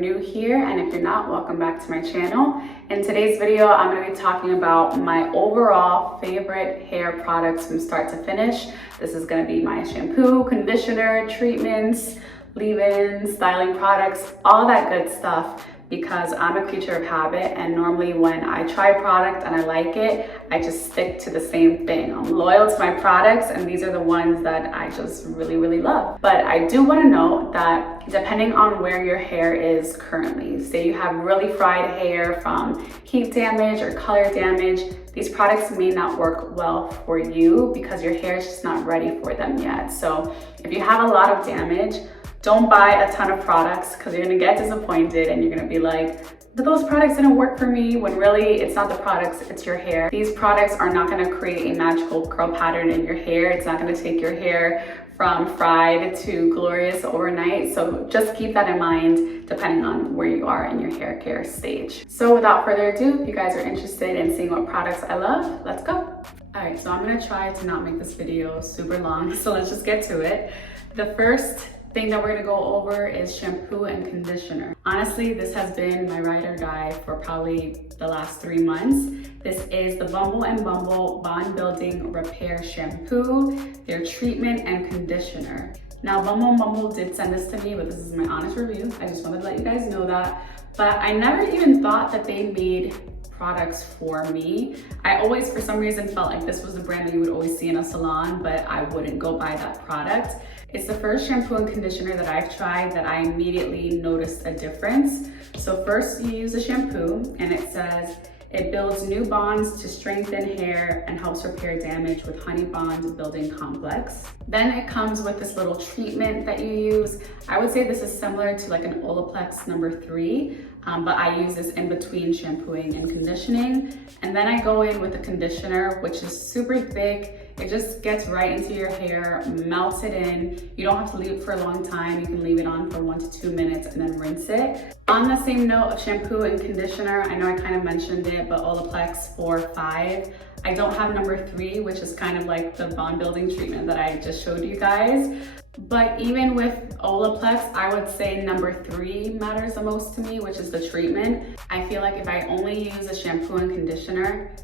new here, and if you're not, welcome back to my channel. In today's video, I'm going to be talking about my overall favorite hair products from start to finish. This is going to be my shampoo, conditioner, treatments, leave-ins, styling products, all that good stuff, because I'm a creature of habit, and normally when I try a product and I like it, I just stick to the same thing. I'm loyal to my products, and these are the ones that I just really love. But I do want to note that depending on where your hair is currently, say you have really fried hair from heat damage or color damage, these products may not work well for you because your hair is just not ready for them yet. So if you have a lot of damage, don't buy a ton of products because you're gonna get disappointed and you're gonna be like, but those products didn't work for me, when really it's not the products, it's your hair. These products are not gonna create a magical curl pattern in your hair. It's not gonna take your hair from fried to glorious overnight. So just keep that in mind depending on where you are in your hair care stage. So without further ado, if you guys are interested in seeing what products I love, let's go. All right, so I'm gonna try to not make this video super long, so let's just get to it. The first thing that we're gonna go over is shampoo and conditioner. Honestly, this has been my ride or die for probably the last 3 months. This is the Bumble & Bumble Bond Building Repair Shampoo, their treatment and conditioner. Now, Bumble & Bumble did send this to me, but this is my honest review. I just wanted to let you guys know that. But I never even thought that they made products for me. I always, for some reason, felt like this was the brand that you would always see in a salon, but I wouldn't go buy that product. It's the first shampoo and conditioner that I've tried that I immediately noticed a difference. So first you use a shampoo and it says, it builds new bonds to strengthen hair and helps repair damage with Honey Bond Building Complex. Then it comes with this little treatment that you use. I would say this is similar to like an Olaplex number 3, but I use this in between shampooing and conditioning. And then I go in with the conditioner, which is super thick. It just gets right into your hair, melts it in. You don't have to leave it for a long time. You can leave it on for 1 to 2 minutes and then rinse it. On the same note of shampoo and conditioner, I know I kind of mentioned it, but Olaplex 4-5. I don't have number 3, which is kind of like the bond building treatment that I just showed you guys. But even with Olaplex, I would say number 3 matters the most to me, which is the treatment. I feel like if I only use a shampoo and conditioner,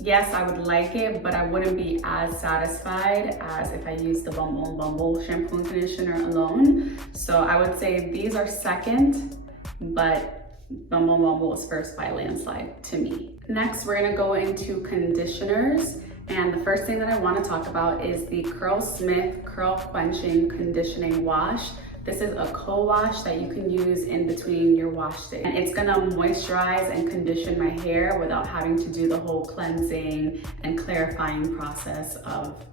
yes, I would like it, but I wouldn't be as satisfied as if I used the Bumble & Bumble shampoo and conditioner alone. So I would say these are second, but Bumble & Bumble is first by a landslide to me. Next, we're gonna go into conditioners. And the first thing that I wanna talk about is the Curlsmith Curl Quenching Conditioning Wash. This is a co-wash that you can use in between your wash day. And it's gonna moisturize and condition my hair without having to do the whole cleansing and clarifying process of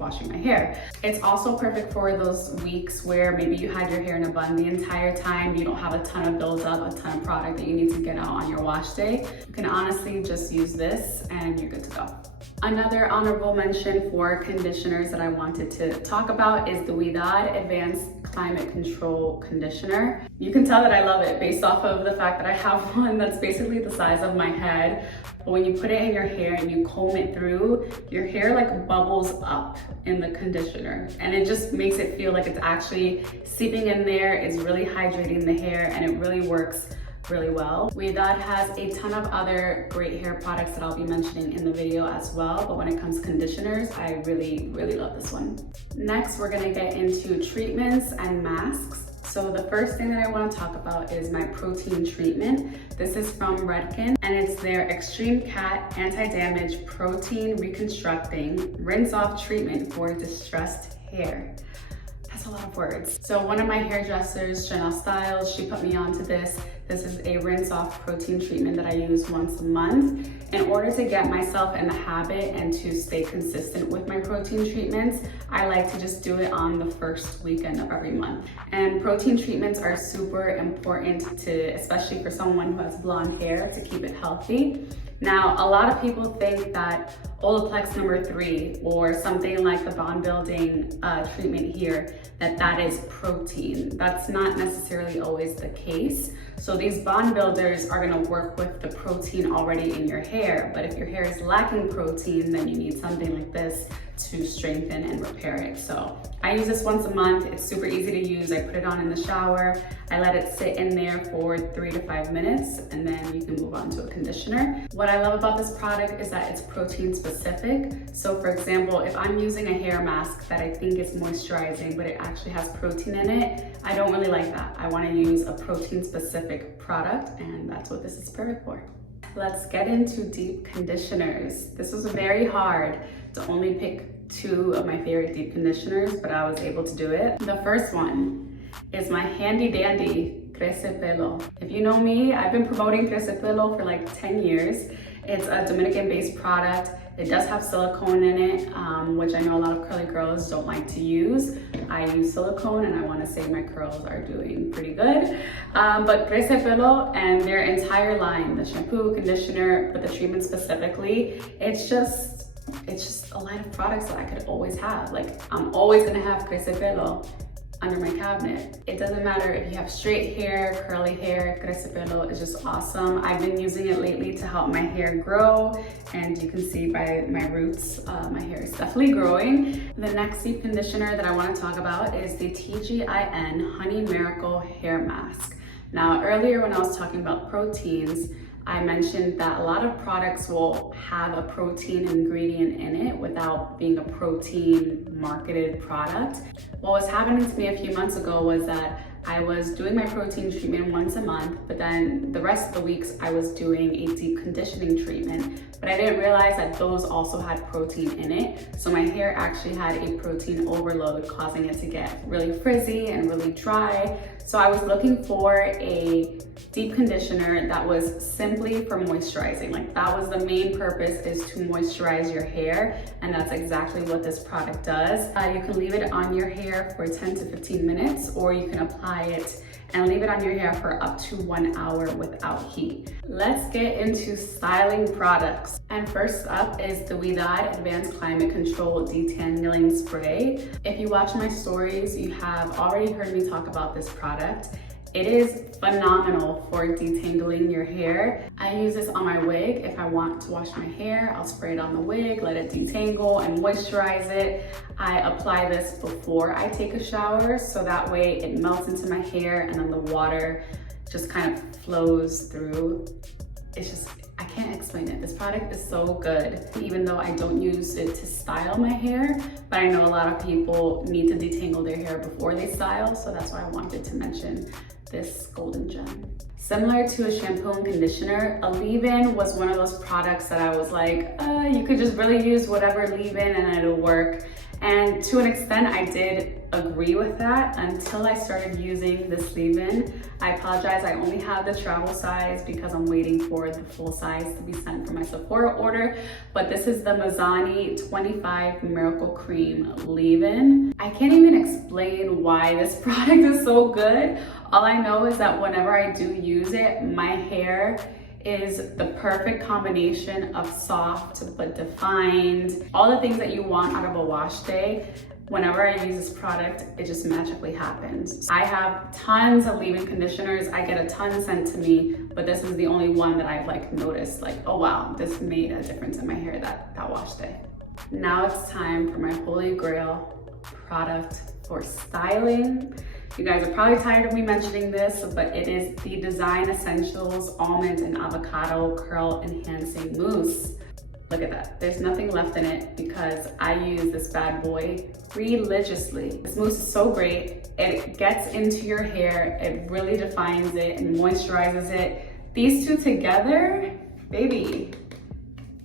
washing my hair. It's also perfect for those weeks where maybe you had your hair in a bun the entire time, you don't have a ton of buildup, a ton of product that you need to get out on your wash day. You can honestly just use this and you're good to go. Another honorable mention for conditioners that I wanted to talk about is the Ouidad Advanced Climate Control Conditioner. You can tell that I love it based off of the fact that I have one that's basically the size of my head. But when you put it in your hair and you comb it through, your hair like bubbles up in the conditioner. And it just makes it feel like it's actually seeping in there. It's really hydrating the hair and it really works really well. Ouidad has a ton of other great hair products that I'll be mentioning in the video as well, but when it comes to conditioners, I really love this one. Next, we're gonna get into treatments and masks. So the first thing that I want to talk about is my protein treatment. This is from Redken, and it's their Extreme Cat Anti-Damage Protein Reconstructing Rinse Off Treatment for Distressed Hair. That's a lot of words. So one of my hairdressers, Chanel Styles, she put me onto this. This is a rinse off protein treatment that I use once a month. In order to get myself in the habit and to stay consistent with my protein treatments, I like to just do it on the first weekend of every month. And protein treatments are super important to, especially for someone who has blonde hair, to keep it healthy. Now, a lot of people think that Olaplex number 3 or something like the bond building treatment here, that is protein. That's not necessarily always the case. So these bond builders are gonna work with the protein already in your hair, but if your hair is lacking protein, then you need something like this to strengthen and repair it. So I use this once a month. It's super easy to use. I put it on in the shower. I let it sit in there for 3 to 5 minutes, and then you can move on to a conditioner. What I love about this product is that it's protein specific. So for example, if I'm using a hair mask that I think is moisturizing, but it actually has protein in it, I don't really like that. I want to use a protein specific product, and that's what this is perfect for. Let's get into deep conditioners. This was very hard to only pick 2 of my favorite deep conditioners, but I was able to do it. The first one is my handy dandy Crece Pelo. If you know me, I've been promoting Crece Pelo for like 10 years. It's a Dominican-based product. It does have silicone in it, which I know a lot of curly girls don't like to use. I use silicone, and I want to say my curls are doing pretty good. But Crece Pelo and their entire line, the shampoo, conditioner, but the treatment specifically, it's just a line of products that I could always have. Like, I'm always gonna have Crece Pelo under my cabinet. It doesn't matter if you have straight hair, curly hair, Crece Pelo is just awesome. I've been using it lately to help my hair grow, and you can see by my roots, my hair is definitely growing. The next deep conditioner that I want to talk about is the TGIN Honey Miracle Hair Mask. Now, earlier when I was talking about proteins, I mentioned that a lot of products will have a protein ingredient in it without being a protein marketed product. What was happening to me a few months ago was that I was doing my protein treatment once a month, but then the rest of the weeks I was doing a deep conditioning treatment, but I didn't realize that those also had protein in it. So my hair actually had a protein overload, causing it to get really frizzy and really dry. So I was looking for a deep conditioner that was simply for moisturizing. Like, that was the main purpose, is to moisturize your hair, and that's exactly what this product does. You can leave it on your hair for 10 to 15 minutes, or you can apply it and leave it on your hair for up to 1 hour without heat. Let's get into styling products. And first up is the Ouidad Advanced Climate Control Detangling Spray. If you watch my stories, you have already heard me talk about this product. It is phenomenal for detangling your hair. I use this on my wig. If I want to wash my hair, I'll spray it on the wig, let it detangle and moisturize it. I apply this before I take a shower, so that way it melts into my hair and then the water just kind of flows through. It's just, I can't explain it. This product is so good, even though I don't use it to style my hair, but I know a lot of people need to detangle their hair before they style, so that's why I wanted to mention this golden gem. Similar to a shampoo and conditioner, a leave-in was one of those products that I was like, you could just really use whatever leave-in and it'll work. And to an extent, I did agree with that until I started using this leave-in. I apologize, I only have the travel size because I'm waiting for the full size to be sent for my Sephora order. But this is the Mizani 25 Miracle Cream leave-in. I can't even explain why this product is so good. All I know is that whenever I do use it, my hair is the perfect combination of soft but defined, all the things that you want out of a wash day. Whenever I use this product, it just magically happens. I have tons of leave-in conditioners. I get a ton sent to me, but this is the only one that I've like noticed, like, oh wow, this made a difference in my hair that wash day. Now it's time for my holy grail product for styling. You guys are probably tired of me mentioning this, but it is the Design Essentials Almond and Avocado Curl Enhancing Mousse. Look at that. There's nothing left in it because I use this bad boy religiously. This mousse is so great. It gets into your hair. It really defines it and moisturizes it. These two together, baby,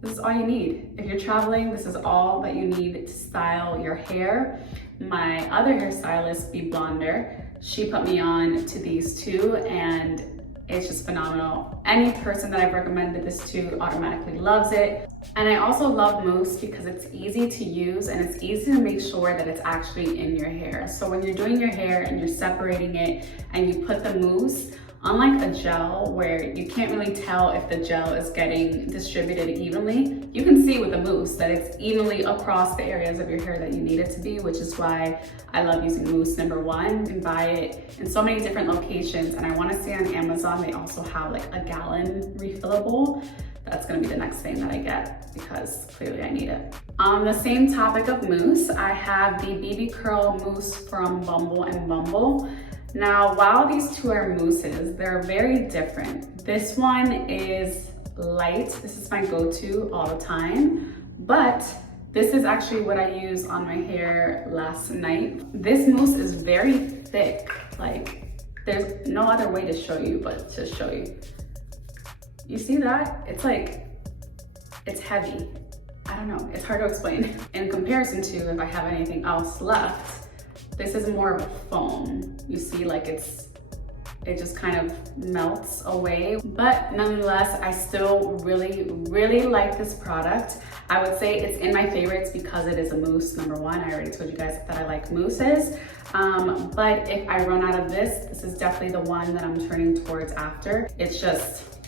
this is all you need. If you're traveling, this is all that you need to style your hair. My other hairstylist, Be Blonder, she put me on to these two, and it's just phenomenal. Any person that I've recommended this to automatically loves it. And I also love mousse because it's easy to use and it's easy to make sure that it's actually in your hair. So when you're doing your hair and you're separating it and you put the mousse, unlike a gel where you can't really tell if the gel is getting distributed evenly, you can see with the mousse that it's evenly across the areas of your hair that you need it to be, which is why I love using mousse. Number one, you can buy it in so many different locations, and I want to say on Amazon they also have like a gallon refillable. that's gonna be the next thing that I get because clearly I need it. On the same topic of mousse, I have the BB Curl Mousse from Bumble and Bumble. Now, while these two are mousses, they're very different. This one is light. This is my go-to all the time, but this is actually what I used on my hair last night. This mousse is very thick. Like, there's no other way to show you but to show you. You see that? It's like, it's heavy. I don't know, it's hard to explain. In comparison to if I have anything else left, this is more of a foam. You see, like it just kind of melts away. But nonetheless, I still really like this product. I would say it's in my favorites because it is a mousse, number one. I already told you guys that I like mousses. But if I run out of this is definitely the one that I'm turning towards after. It's just,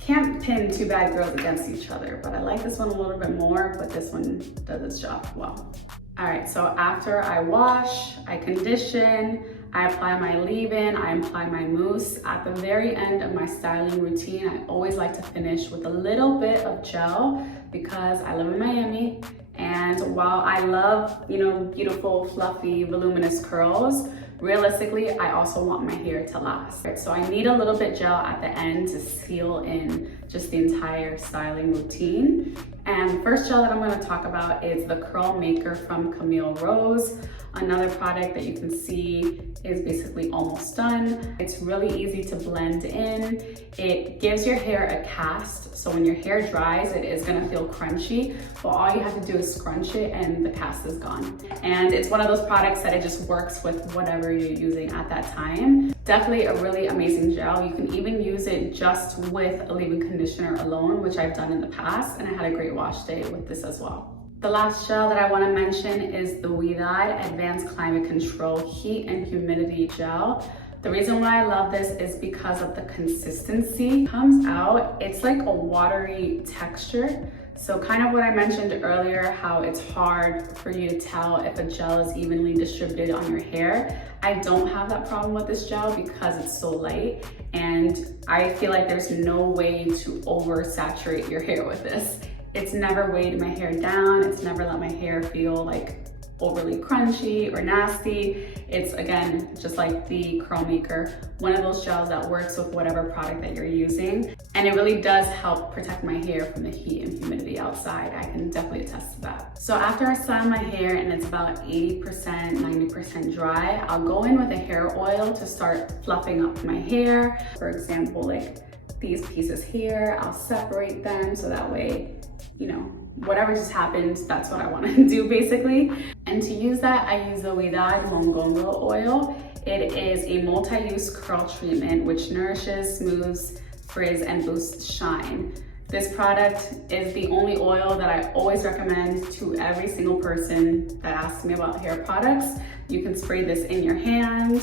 can't pin two bad girls against each other, but I like this one a little bit more, but this one does its job well. All right, so after I wash, I condition, I apply my leave-in, I apply my mousse. At the very end of my styling routine, I always like to finish with a little bit of gel because I live in Miami, and while I love, you know, beautiful, fluffy, voluminous curls, realistically, I also want my hair to last. So I need a little bit gel at the end to seal in just the entire styling routine. And the first gel that I'm going to talk about is the Curl Maker from Camille Rose. Another product that you can see is basically almost done. It's really easy to blend in. It gives your hair a cast, so when your hair dries, it is gonna feel crunchy, but all you have to do is scrunch it and the cast is gone. And it's one of those products that it just works with whatever you're using at that time. Definitely a really amazing gel. You can even use it just with a leave-in conditioner alone, which I've done in the past, and I had a great wash day with this as well. The last gel that I want to mention is the Ouidad Advanced Climate Control Heat and Humidity Gel. The reason why I love this is because of the consistency. It comes out, it's like a watery texture. So kind of what I mentioned earlier, how it's hard for you to tell if a gel is evenly distributed on your hair. I don't have that problem with this gel because it's so light, and I feel like there's no way to oversaturate your hair with this. It's never weighed my hair down. It's never let my hair feel like overly crunchy or nasty. It's, again, just like the Curl Maker, one of those gels that works with whatever product that you're using. And it really does help protect my hair from the heat and humidity outside. I can definitely attest to that. So after I style my hair and it's about 80%, 90% dry, I'll go in with a hair oil to start fluffing up my hair. For example, like these pieces here, I'll separate them so that way, you know, whatever just happened, that's what I want to do basically. And to use that, I use the Ouidad Mongongo oil. It is a multi-use curl treatment which nourishes, smooths, frizz, and boosts shine. This product is the only oil that I always recommend to every single person that asks me about hair products. You can spray this in your hand.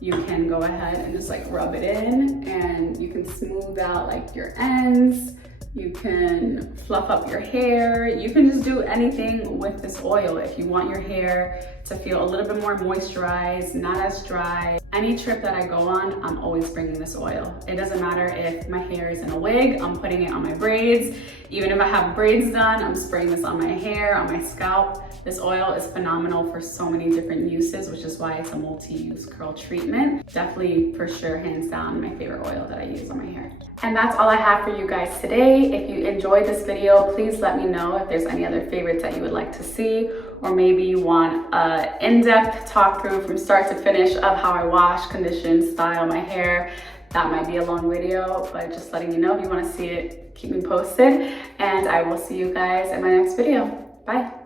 You can go ahead and just like rub it in, and you can smooth out like your ends. You can fluff up your hair. You can just do anything with this oil. If you want your hair to feel a little bit more moisturized, not as dry. Any trip that I go on, I'm always bringing this oil. It doesn't matter if my hair is in a wig, I'm putting it on my braids. Even if I have braids done, I'm spraying this on my hair, on my scalp. This oil is phenomenal for so many different uses, which is why it's a multi-use curl treatment. Definitely, for sure, hands down, my favorite oil that I use on my hair. And that's all I have for you guys today. If you enjoyed this video, please let me know if there's any other favorites that you would like to see, or maybe you want an in-depth talk through from start to finish of how I wash, condition, style my hair. That might be a long video, but just letting you know, if you want to see it, keep me posted, and I will see you guys in my next video. Bye.